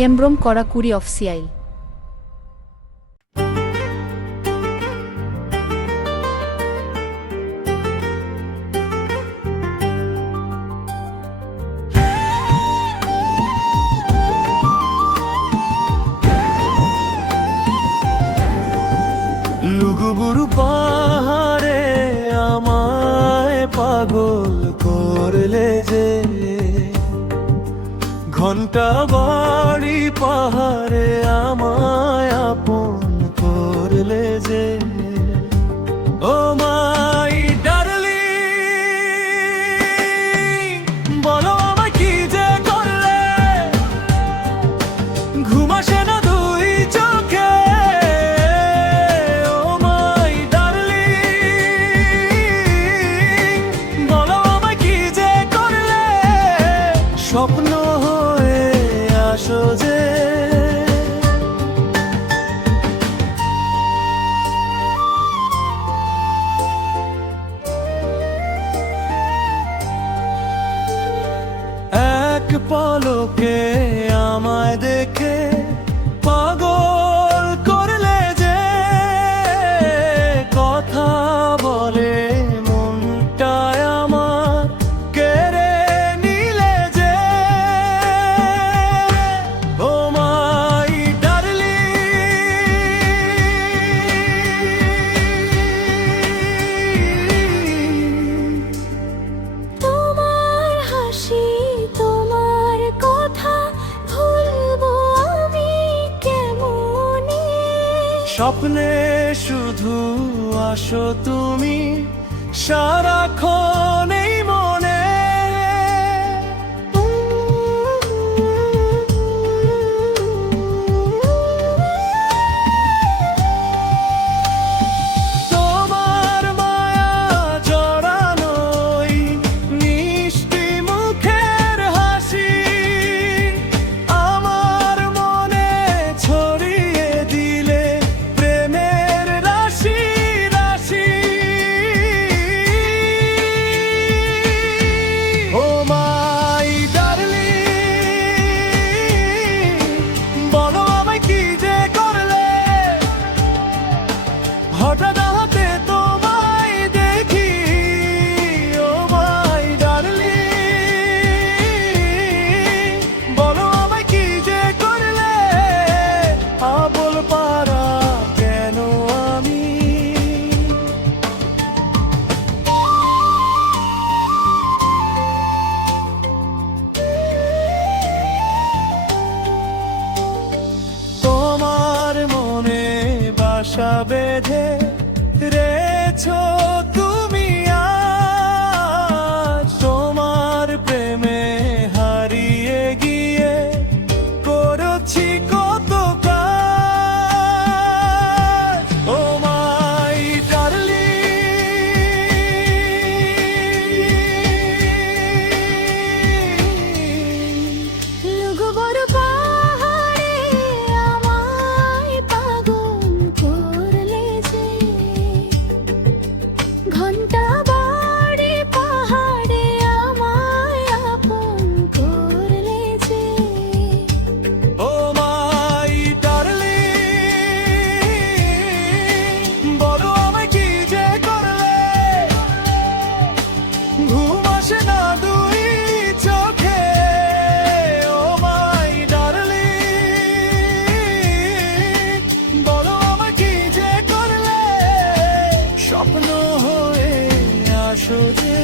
Hembram কড়াকুড়ি official. Luguburu পাহাড়ে আমায় পাগল করলে যে, ঘন্টা বাড়ি পাহাড়ে আমায় আপন করলে যে। ও মাই ডার্লিং, বলো আমায় কি যে করলে, ঘুম আসে না দুই চোখে। ও মাই ডার্লিং, বলো আমায় কি যে করলে, স্বপ্ন হয়ে আসো যে। এক পলকে আমায় দেখে পাগল করলে যে, কথা বলে মনটায় আমার কেড়ে নিলে যে। ও মাই ডার্লিং, তোমার হাসি, তোমার কথা ভুলবো আমি কেমনে। স্বপ্নে শুধু আসো তুমি, সারাক্ষণ এই মনে। তোমার মায়া জড়ানো এই মিষ্টি মুখের হাসি আমার মনে ছড়িয়ে দিলে প্রেমের রাশি রাশি। ও মাই ডার্লিং, বলো আমায় কি যে করলে, হঠাৎ হাতে তোমায় দেখি। ও মাই ডার্লিং, বলো আমায় কি যে করলে, আবল পারা কেন আমি। তোমার মনে বাসা বেঁধে রেছো তুমি আজ, তোমার প্রেমে হারিয়ে গিয়ে করেছি কত কাজ। ও মাই ডার্লিং, লুগুবুরু পাহাড়ে আমায় পাগল করলে যে, ঘন্টা বাড়ি পাহাড়ে আমায় আপন করলে যে। ও মাই ডার্লিং, বলো আমায় কি যে করলে, ঘুম আসে না দুই চোখে। ও মাই ডার্লিং, বলো আমায় কি যে করলে, স্বপ্ন হয়ে আসো যে।